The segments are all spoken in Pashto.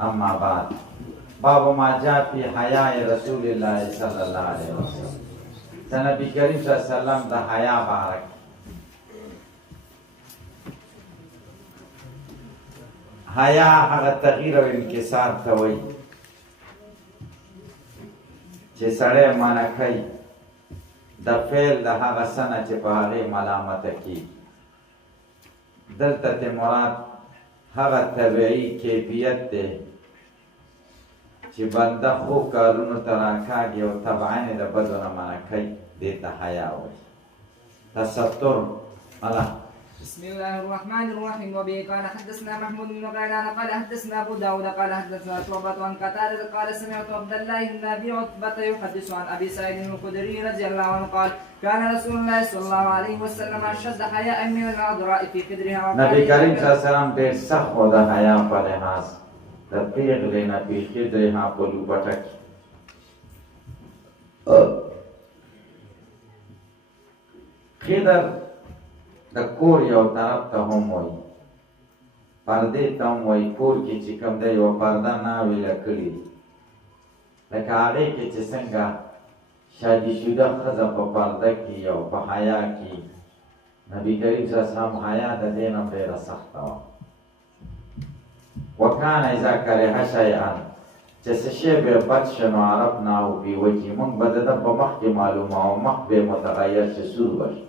اما بعد باب ما جاء في حیاء رسول الله صلی اللہ علیہ وسلم. نبی کریم صلی اللہ علیہ وسلم دا حیا بارک حیا هغه تغییر او انکسار ته وایي چې سړی منع کوي د فعل د هغه څه نه چې په هغې ملامته کېږي. دلته ته مراد هغه طبیعي کیفیت دی چې بنده خو کارونو ته راکاږي او طبعا یې د بدو نه منع کوي، دې ته حیا وایي. تستر الله. بسم الله الرحمن الرحيم. وبه قال حدثنا محمود بن غيلان قال حدثنا ابو داود قال حدثنا شعبة عن قتادة قال سمعت عبد الله بن ابي عتبة يحدث عن ابي سعيد الخدري رضي الله عنه قال كان رسول الله صلى الله عليه وسلم اشد حياء من العذراء في قدرها. نبی کریم صلی الله علیه وسلم ډېر سخت و د حیا په لحاظ د پیغلې نه په قدرها په لوبټه کې. قدر د کور یو طرف ته هم وایي، پردې ته هم وایي. کور کې چې کوم دی یوه پرده ناویله کړي، لکه هغې کې چې څنګه شادي شوده ښځه په پرده کې او په حیا کې. نبي کریم صلی الله علیه وسلم حیا د دې نه ډېره سخته وه. وکان اذا کرهه شیئا، چې څه شی به بد شه نو عرفناه فی وجهه، موږ به د ده په مخ کې معلوموو، مخ به یې متغیر شي، سور به شي.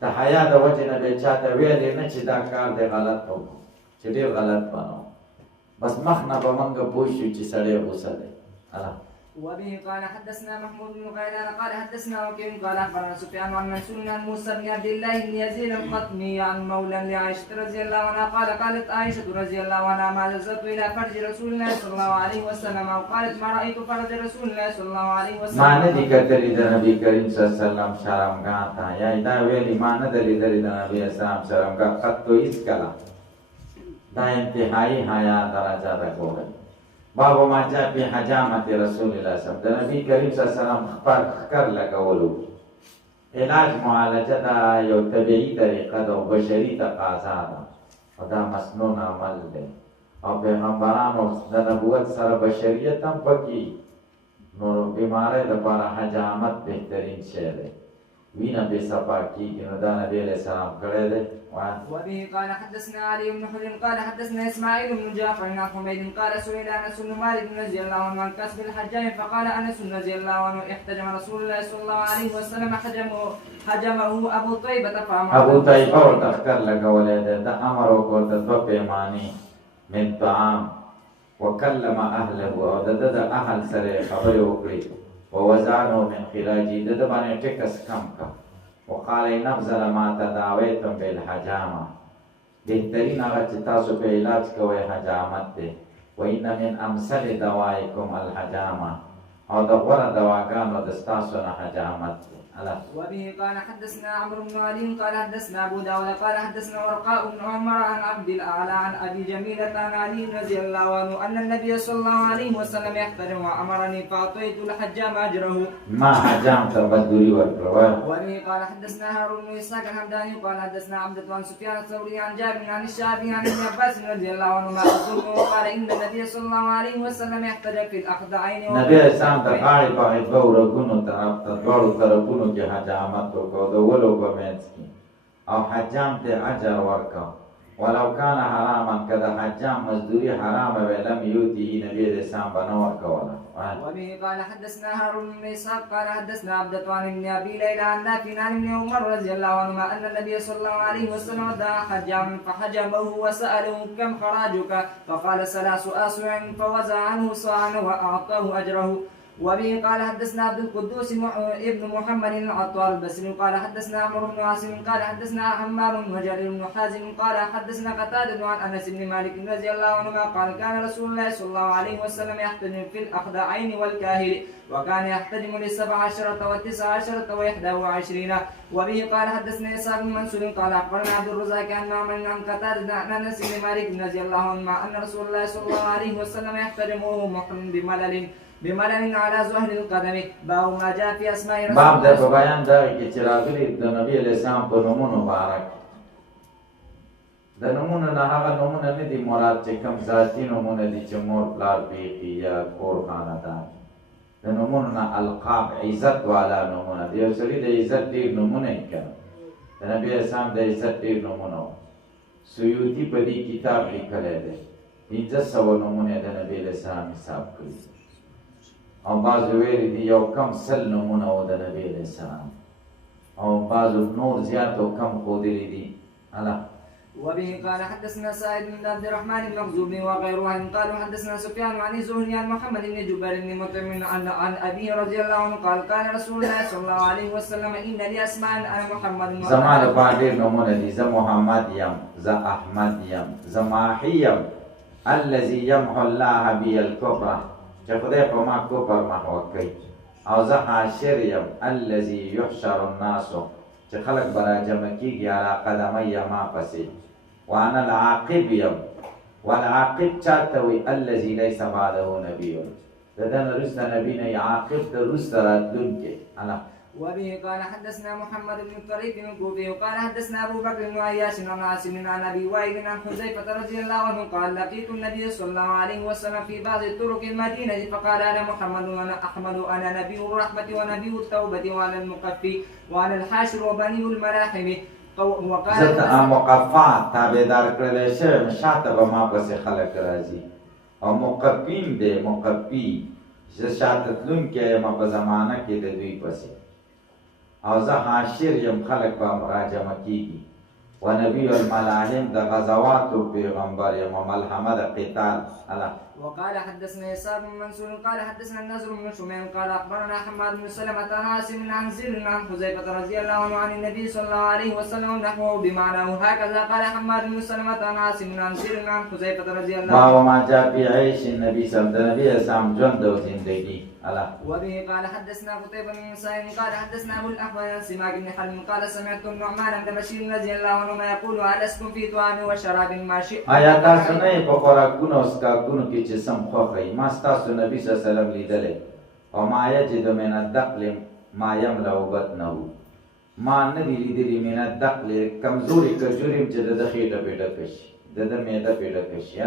د حیا د وجې نه به یې چاته ویلې نه چې دا کار دی غلط وکړو، چې ډېر غلط بنو، بس مخ نه به موږ پوه شو چې سړی غوسه دی. وبه قال حدثنا محمود بن غيلان قال حدثنا وكيع قال اخبرنا سفيان عن منصور عن موسى بن عبد الله بن يزيد القطمي عن مولى لعائشه رضي الله عنها قال قالت عائشه رضي الله عنها ما نظرت الى فرج رسول الله صلى الله عليه وسلم وقالت ما رايت فرج رسول الله صلى الله عليه وسلم. ما نه دي کتلې د نبی کریم صلی الله علیه وسلم شرمګاه ته، یا دا ویلي ما نه ده لیدلې د نبی اسلام شرمګاه قط هیڅ کله. دا انتهایی حیا درجه ده. ګورئ باب ما جاء في حجامة رسول الله صلی الله علیه وسلم. د نبی کریم صلی الله علیه وسلم خکر لګولو علاج معالجه دا یو طبیعي طریقه ده او بشري تقاضا ده او دا مسنون عمل دی او پیغمبرانو د نبوت سره بشریت هم پکې. نو بیماری لپاره حجامت بهترین شی دی، وینه بې صفا کېږي، نو دا نبي علیه السلام کړی دی. وبه قال حدثنا علي بن حجر قال حدثنا اسماعيل بن جعفر عن حميد قال سئل انس بن مالك رضي الله عنه عن كسب الحجام فقال انس رضي الله عنه احتجم رسول الله صلى الله عليه وسلم حجمه ابو طيبه فامر ابو طيبه ورته ښکر لګولی دی، د امر وکړ د دوه پیمانې من طعام وکلم اهله، او د ده د اهل سره خبرې وکړي. ووزعنه من خراجي، د ده باندې ټکس کم کړه. وقال ان افضل ما تداویتم بالحجامه، بهترین هغه چې تاسو په علاج کوئ حجامت دی. وان من امثل دوائکم الحجامه، او د غوره دواګانو د ستاسو نه حجامت دی. وبه قال حدثنا عمرو بن علي قال حدثنا ابو داود قال حدثنا ورقاء بن عمر عن عبد الاعلى عن ابي جميله عن علي رضي الله عنه ان النبي صلى الله عليه وسلم يحترم وامرني فاعطيت الحجام اجره. ما حجامت بدوري ورقاء. وبه قال حدثنا هارون بن اسحاق الحمداني قال حدثنا عبدة عن سفيان الثوري عن جابر عن الشعبي عن ابن عباس رضي الله عنهما قال ان النبي صلى الله عليه وسلم يحتجم في الاخدعين. نبي اسلام د غاړې په دوه ورګونو طرف ته دواړو طرفونو کې حجامت وکړو، د ولو په منځ کې، او حجام ته اجر ورکړو. ولو کان حراما، که د حجام مزدوري حرامه وی لم یؤته، نبي علیه السلام به نه ورکوله. وبه قال حدثنا هارون بن اسحاق قال حدثنا عبدة عن ابن ابي ليلى عن نافع عن ابن عمر رضي الله عنهما ان النبي صلى الله عليه وسلم دعا حجاما فحجمه وساله كم خراجك فقال 3 آسع فوزع عنه صاعا واعطاه اجره. وبه قال حدثنا عبد القدوس ابن محمد العطار البصري قال حدثنا عمرو بن عاصم قال حدثنا حمام وجرير بن حازم قال حدثنا قتادة عن انس بن مالك رضي الله عنهما قال كان رسول الله صلى الله عليه وسلم يحتجم في الاخدعين والكاهل، وكان يحتجم ل17 و19 و21. وبه قال حدثنا اسحاق بن منصور قال اخبرنا عبد الرزاق عن معمر عن قتادة عن انس بن مالك رضي الله عنهما ان رسول الله صلى الله عليه وسلم يحتجم وهو محرم بملل على ظهر القدم. باب ما جاء في اسماء رسول الله. باب د بیان دا کې چې راغلي د نبی علیه السلام په نومونو مبارک د نومونو نه هغه نومونه نه دي مراد چې کوم ذاتي نومونه دي چې مور پلار پیښي یا کور خاندان. د نومونو نه القاب عزت والا نومونه دي. یو سړي د عزت ډېر نومونه یې که د نبي اسلام د عزت ډېر نومونه وو. سیوطي په دې کتاب لیکلی دی 1500 نومونه د نبي اسلام حساب کړي او بعضو ویلي دي یو کم 100 نومونه وو د نبي اسلام او بعضو نور زیات او کم ښودلي دي. وبه قال حدثنا سعيد بن عبد الرحمن بن مخزوم وغيره قالوا حدثنا سفيان عن الزهري عن محمد بن جبير بن مطعم عن ابي رضي الله عنه قال قال رسول الله صلى الله عليه وسلم ان لي اسماء انا محمد زما لپاره ډېر نومونه دي. زه محمد یم، زه احمد یم، زه ماحي یم الذي يمحو الله بي الكفر چې خدای په ما کفر محو کوي، او زه حاشر یم الذي يحشر الناس چې خلق به راجمع کېږي علی قدمی ما پسې، وانا العاقب یم والعاقب چاته وي الذي ليس بعده نبي د ده نه وروسته نبي نه عاقب د وروسته راتلونکی. وبه قال حدثنا محمد بن الطريف بن الكوفي وقال حدثنا ابو بكر بن عياش عن عاصم عن ابي وائل عن حذيفه رضي الله عنه قال لقيت النبي صلى الله عليه وسلم في بعض طرق المدينه فقال انا محمد وانا احمد انا نبي الرحمه ونبي التوبه وانا المقفي وانا الحاشر وبني الملاحم. زه مقفع تابعدار کړلی شوی شاته به ما پسې خلک راځي او مقفیم دی مقفي زه شاته تلونکی یم په زمانه کې د دوی پسې او زه حاشر یم خلک به راجمع کېږي و نبي الملاحم د غزواتو پیغمبر یم و ملحمه د قتال. وقال حدثنا يسار بن منصور قال حدثنا النضر بن شميل قال اخبرنا حماد بن سلمة عن عاصم عن زر عن حذيفة رضي الله عنه عن النبي صلى الله عليه وسلم نحوه بمعناه هكذا قال حماد بن سلمة عن عاصم عن زر عن حذيفة رضي الله عنه. باب ما جاء في عيش النبي صلى الله عليه وسلم ژوند او زندگی. وبه قال حدثنا قتيبة بن سعيد قال حدثنا ابو الاحوال عن سماك بن حرب قال سمعت النعمان بن بشير رضي الله عنهما يقول ألستم في طعام وشراب ما شئتم. آیا تاسو نه په خوراکونو او څښاکونو کې چې سم خوښئ؟ ما ستاسو نبي صلی الله علیه وسلم لیدلی او ما یجد من الدقل ما یملأ بطنه، ما نه دي لیدلي من الدقل کمزوري کجوري چې د ده خېټه پې ډکه شي د ده معده پې ډکه شي.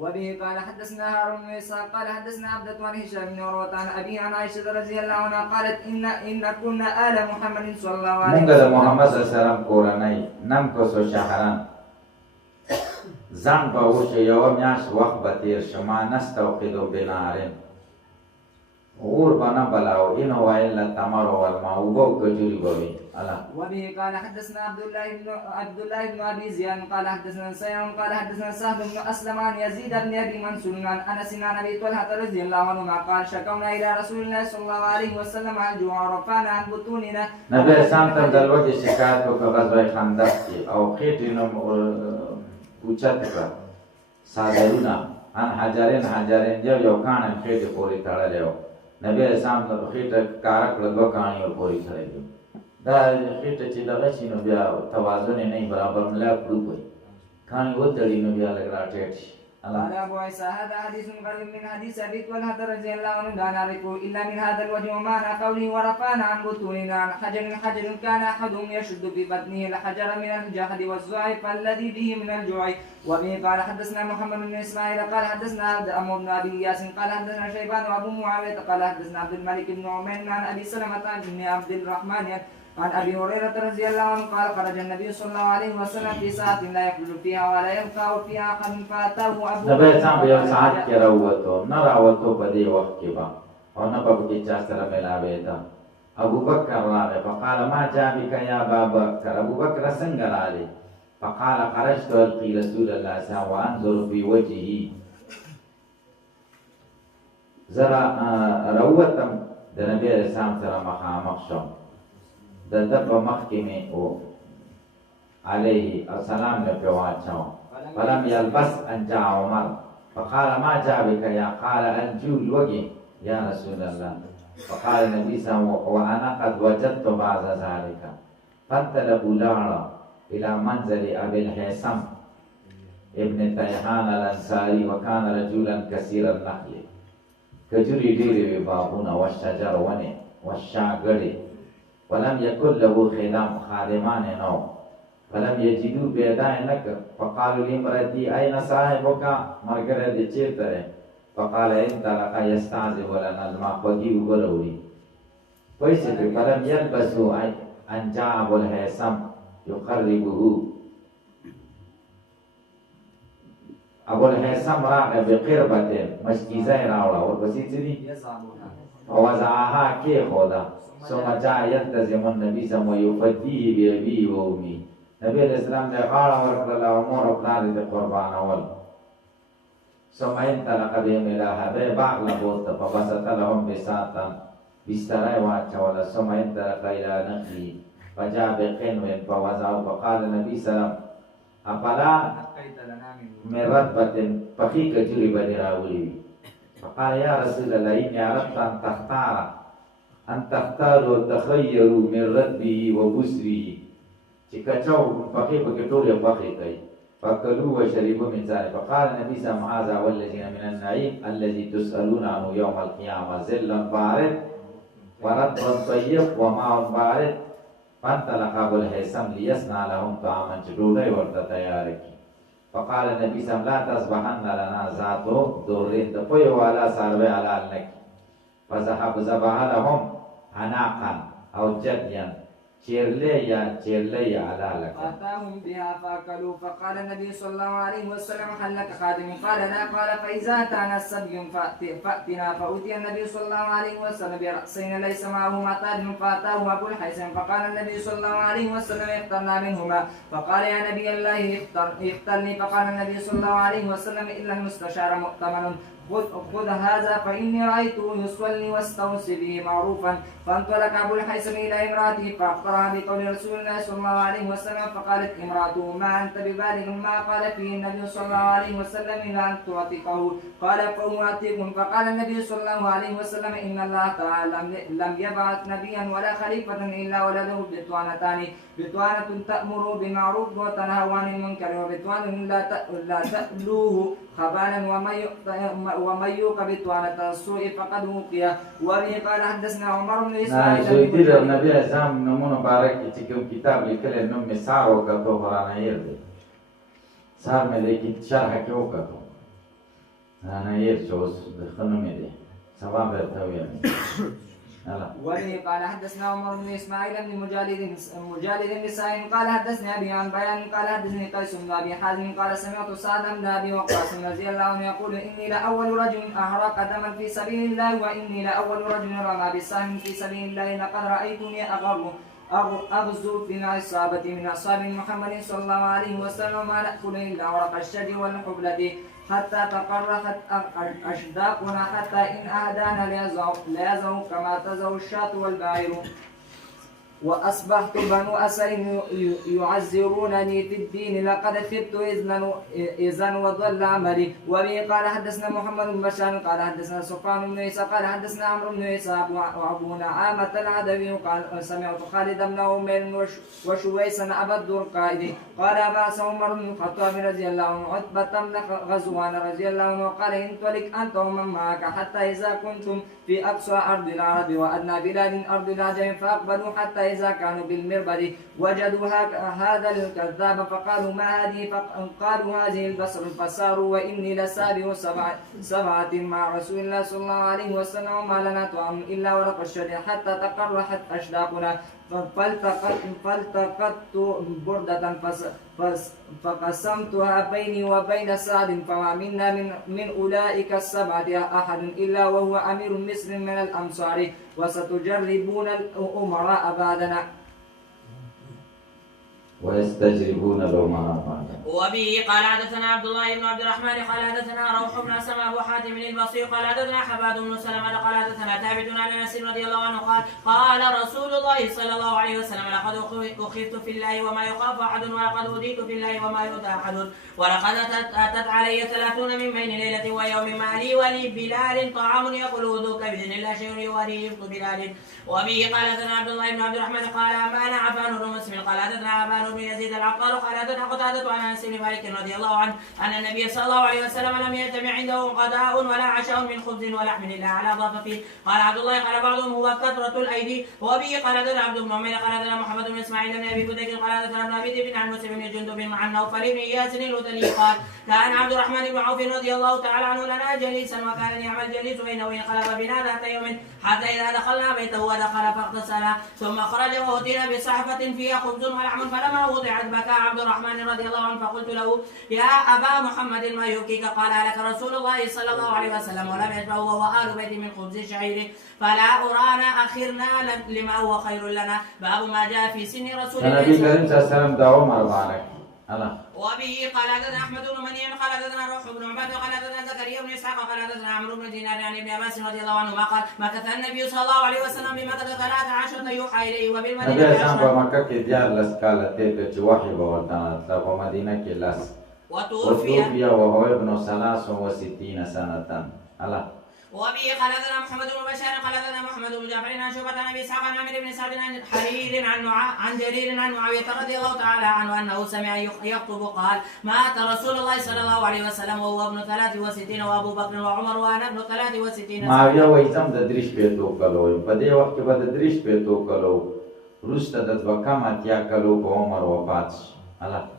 وبه قال حدثنا هارون بن اسحاق قال حدثنا عبدة عن هشام بن عروة عن ابي عن عائشة رضي الله عنها قالت ان كنا آل محمد صلى الله عليه وسلم. موږ د محمد صلی الله علیه وسلم کورنۍ نم کوسو شهران ځان به وشو یوه میاشت وخت به تېر شو ما نستوقد بنارن اور به نه بلاو ان هو الا التمر والماء اوبه او کجوري به وي. وبه قال حدثنا عبد الله بن ابي زياد قال حدثنا سيان قال حدثنا سهل بن اسلم عن يزيد بن ابي منصور عن انس عن ابي طلحه رضي الله عنهما قال شكونا الى رسول الله صلى الله عليه وسلم الجوع ورفعنا عن بطوننا. نبي اسلام ته د لوږې شکایت وکړ غزوه خندق کې او خېټې نه اوچت کړه صادرونه ان حجرین یو کاڼی خېټې پورې تړلی و. نبي اسلام د خېټه کاره کړه 2 کاڼي ورپورې تړلی و. دا خېټه چې دغه شي نو بیا توازن یې نه برابر ملا کړو وي کاڼي وتړي نو بیا لږ راټیټ شي. قال ابو عيسى هذا حديث غريب من حديث ابي طلحه رضي الله عنه لا نعرفه الا من هذا الوجه ومعنى قوله ورفعنا عن بطوننا عن حجر كان احدهم يشد في بطنه الحجر من الجهد والزعف الذي به من الجوع. وبه قال حدثنا محمد بن اسماعيل قال حدثنا عمرو بن ابي اياس قال حدثنا شيبان وابو معاويه قال حدثنا عبد الملك بن عمير عن ابي سلمة بن عبد الرحمن عن ابي هريره رضي الله عنه قال خرج النبي صلى الله عليه وسلم في ساعه لا يخرج فيها ولا يبقى فيها احد فاتاه ابو نبي صاحب یو ساعت کې راووتو نه راووتو په دې وخت کې به او نه په کې چا سره ملاوېده. ابو بکر راغی فقال ما جاء بك يا ابا بکر. ابو بکر څنګه راغی؟ فقال خرجت القي رسول الله صلى الله عليه وسلم وانظر في وجهه. زرا راووتم د نبی اسلام سره مخامخ شوم د ده په مخ کې مې علیه السلام مې پرې واچوم. فلم یلبس ان جاء عمر فقال ما جاء بك یا قال الجوع الوجه یا رسول الله. فقال النبي صلى الله عليه وسلم وانا قد وجدت بعض ذلك فانطلقوا لاړه الى منزل ابي الهيثم ابن تيحان الانصاري وكان رجلا كثير النخل کجوري ډېرې وې باغونه والشجر ونې والشاګړې ولم يكن له خدام خادمان نو فلم يجدوا بيدائنك فقالوا لامرأتي أين صاحبك مرګره دې چیرته دی فقال انطلق يستعذب لنا الماء وجي وبروري پیسې په فلم يلبسوا أن جاء أبو الهيثم يقربه ابو الهيثم راغ بقربة مشکیزه راوړه ورپسې څه دي يزعمونها فوضعها کې خودا ثم جاء يلتزم النبي صلى الله عليه وسلم يفديه بأبيه وأمه نبي الإسلام دې غاړه ورکړله او مور او پلار دې قربانول ثم انطلق بهم إلى هبه باغ لبوت فبسط لهم بساطا بستره واچوله ثم انطلق إلى نخله فجاء بقنو فوضعه فقال النبي صلى الله عليه وسلم أفلا نقيت لنا منه من رتبة فقي كجري بني راولي فقال يا رسول الله إني أردت أن تختاروا وتخيروا من رتبه وبسره چې کچاو فقي پکې ټول یو فقي کوي فكلوا وشربوا من ذلك فقال النبي صلى الله عليه وسلم والذين من النعيم الذي تسألون عنه يوم القيامة ظل بارد ورطب طيب وماء بارد فانطلق ابو الهيثم ليصنع لهم طعاما چې ډوډۍ ورته تیار کړي فقال النبي صلى الله عليه وسلم لا تذبحن لنا ذات ضرين د پوی والا سروي حلال نکي فذهب ذبح لهم عناقا او جديا چيرلي حلال فأتاهم بها فأكلوا فقال النبي صلى الله عليه وسلم هل لك خادم قال لا قال فإذا أتانا السبي فأتنا فأتي النبي صلى الله عليه وسلم برأسين ليس معهما تاج فأتاه أبو الحيثم فقال النبي صلى الله عليه وسلم اخترنا منهما فقال يا نبي الله اخترني فقال النبي صلى الله عليه وسلم إلا المستشار مؤتمن خذ هذا فإني رأيته يصلي واستوصي به معروفا فانطلق أبو الحيثم إلى امرأته فأخبرها بقول رسول الله صلى الله عليه وسلم فقالت امرأته ما أنت ببالغ ما قال فيه النبي صلى الله عليه وسلم إلا أن تعتقه قال فهو أعتق فقال النبي صلى الله عليه وسلم إن الله تعالى لم يبعث نبيا ولا خليفة إلا ولده بطانتان بطانة تأمر بالمعروف وتنهى عن المنكر وبطانة لا تألوه خبالا ومن يوق بطانة السوء فقد وقي وبه قال حدثنا عمر بن اسماعيل سويتي د نبی اعظم نمونه بارک چې کوم کتاب لیکل نو مثال وکړو قرآن یې دی سار مې لیکي شرح کې وکړو انا یې چوس د خنو مې دی سبا به ته ویم وبه قال حدثنا عمر بن اسماعيل بن مجالد بن سعيد قال حدثني ابي عن بيان قال حدثني قيس بن ابي حازم قال سمعت سعد بن ابي وقاص رضي الله عنه يقول اني لاول رجل احرق دما في سبيل الله واني لاول رجل رمى بسهم في سبيل الله لقد رايتني أغزو في العصابة من أصحاب محمد صلى الله عليه وسلم ما نأكل إلا ورق الشجر والحبلة حتى تقرحت أشداقنا حتى إن أهدانا ليزعوا كما تزعو الشاة والبعير وأصبحت بنو أسد يعزرونني في الدين لقد خبت إذا وضل عملي وبه قال حدثنا محمد بن بشار قال حدثنا سفيان بن عيسى قال حدثنا عمرو بن عيسى أبو نعامة العدوي قال سمعت خالد بن عمير وشويسا أبا الدرقائي قال أبعث عمر بن الخطاب رضي الله عنه عتبة بن غزوان رضي الله عنه قال انطلق أنت ومن معك حتى إذا كنتم في أقصى أرض العرب وأدنى بلاد أرض العجم فأقبلوا حتى إذا كانوا بالمربد وجدوا هذا الكذاب فقالوا ما هذه فقالوا هذه البصر فساروا وإني لسابع سبعة مع رسول الله صلى الله عليه وسلم وما لنا طعام إلا ورق الشجر حتى تقرحت أشداقنا فالتقطت بردة فقسمتها بيني وبين سعد فما منا من أولئك السبعة أحد إلا وهو أمير مصر من الأمصار وستجربون الأمراء بعدنا ويستجربون الأمراء بعدنا وبه قال حدثنا عبد الله بن عبد الرحمن قال حدثنا روح بن اسماء ابو حاتم البصري قال حدثنا حباد بن سلمة قال حدثنا ثابت عن انس رضي الله عنه قال رسول الله صلى الله عليه وسلم لقد اخذت في الله وما يخاف احد ولقد اوذيت في الله وما يؤذى احد ولقد اتت علي 30 من بين ليله ويوم ما لي ولي بلال طعام ياكله ذو كبد الا شيء يواريه يفط بلال وبه قال حدثنا عبد الله بن عبد الرحمن قال اما انا عفان بن مسلم قال حدثنا عفان بن يزيد العطار قال حدثنا قتادة عن انس بن مالك رضي الله عنه ان النبي صلى الله عليه وسلم لم يجتمع عنده غداء ولا عشاء من خبز ولحم الا على ضفه. قال عبد الله قال بعضهم هو كثرة الايدي. وبه قال حدثنا عبد بن عمير قال حدثنا محمد بن اسماعيل بن ابي فديك قال حدثنا ابن ابي ذئب عن مسلم بن جندب عن نوفل بن اياس الهذلي قال كان عبد الرحمن بن عوف رضي الله تعالى عنه لنا جليسا وكان نعم الجليس بينه وانقلب بنا ذات يوم حتى اذا دخلنا بيته ودخل فاغتسل ثم خرج واتينا بصحفة فيها خبز ولحم فلما وضعت بكى عبد الرحمن رضي الله عنه فقلت له يا ابا محمد ما يبكيك؟ قال لك رسول الله صلى الله عليه وسلم ولم يشبه هو وآل بيت من خبز شعير فلا أرانا أخرنا لما هو خير لنا. باب ما جاء في سن رسول الله النبي كريم صلى الله عليه وسلم دعوة مبارك. وبه قال حدثنا احمد بن منيع قال حدثنا روح بن عباده قال حدثنا زكريا بن اسحاق قال حدثنا عمرو بن دينار عن ابن عباس رضي الله عنهما قال مكث النبي صلى الله عليه وسلم بمكة 13 يوحى اليه وبالمدينه نبي اسلام په مکه کې دیار لس کاله تیر کړ چې وحي به ورته راتله په مدینه کې لس وتوفي وهو ابن 63 سنة. وبه قال حدثنا محمد بن بشار قال حدثنا محمد بن جعفر عن شعبة عن ابي اسحاق عن عامر بن سعد عن حرير عن جرير عن معاوية رضي الله تعالى عنه انه سمع يخطب قال مات رسول الله صلى الله عليه وسلم وهو ابن 63 وابو بكر وعمر وانا ابن 63 معاویه وایي زم د 35 کلو په دې وخت کې به د 35 کلو وروسته د 2 کلو په عمر وفات شو.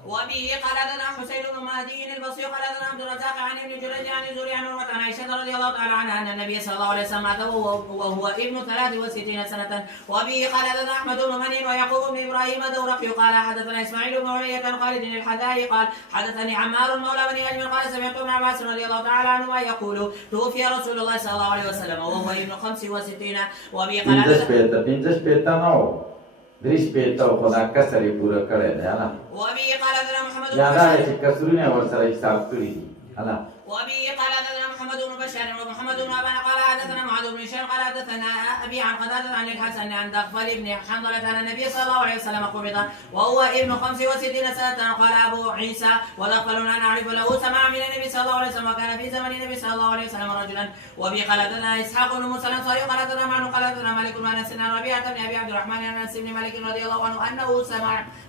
وبه قال حدثنا حسين بن مهدي البصري قال حدثنا عبد الرزاق عن ابن جريج عن الزهري عن عروة عن عائشة رضي الله تعالى عنها ان النبي صلى الله عليه وسلم مات وهو ابن 63 سنة. وبه قال حدثنا احمد بن منين ويعقوب بن ابراهيم الدورقي قال حدثنا اسماعيل بن علية عن خالد الحذائي قال حدثني عمار مولى بني اجمل قال سمعت ابن عباس رضي الله تعالى عنهما يقول توفي رسول الله صلى الله عليه وسلم وهو ابن 65. وبه قال حدثنا دریش پیتا و خدا کسری پورا کرے دے وبه قال حدثنا محمد بن بشار چې کسرونه ورسره حساب کړی دي. وبه قال حدثنا محمد بن بشار ومحمد بن ابان قال حدثنا معاذ بن هشام قال حدثنا ابي عن قتادة عن الحسن عن دغفل بن حنظلة ان النبي صلى الله عليه وسلم قبض وهو ابن 65 سنة. قال ابو عيسى ودغفل نعرف له سماع من النبي صلى الله عليه وسلم وكان في زمن النبي صلى الله عليه وسلم رجلا. وبه قال حدثنا اسحاق بن موسى الانصاري قال حدثنا معن قال حدثنا مالك بن انس عن ربيعة بن ابي عبد الرحمن عن انس بن مالك رضي الله عنه انه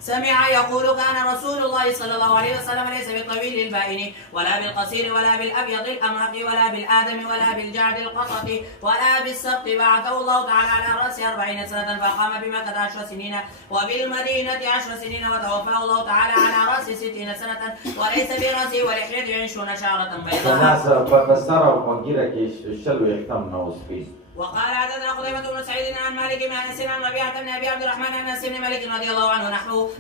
سمع يقول كان رسول الله صلى الله عليه وسلم ليس بالطويل البائن ولا بالقصير ولا بالابيض الامهق ولا بالادم ولا بالجعد القطط ولا بالسبط بعثه الله تعالى على راس 40 سنة فقام بمكة 10 سنين وبالمدينة 10 سنين وتوفاه الله تعالى على راس 60 سنة وليس براسه ولحيته 20 شعرة بيضاء. الناس بفسر ومغيرة شلو يختم نوسبي. وقال حدثنا قتيبة بن سعيد عن مالك بن انس عن ربيعة بن ابي عبد الرحمن عن انس بن مالك رضي الله عنه نحوه.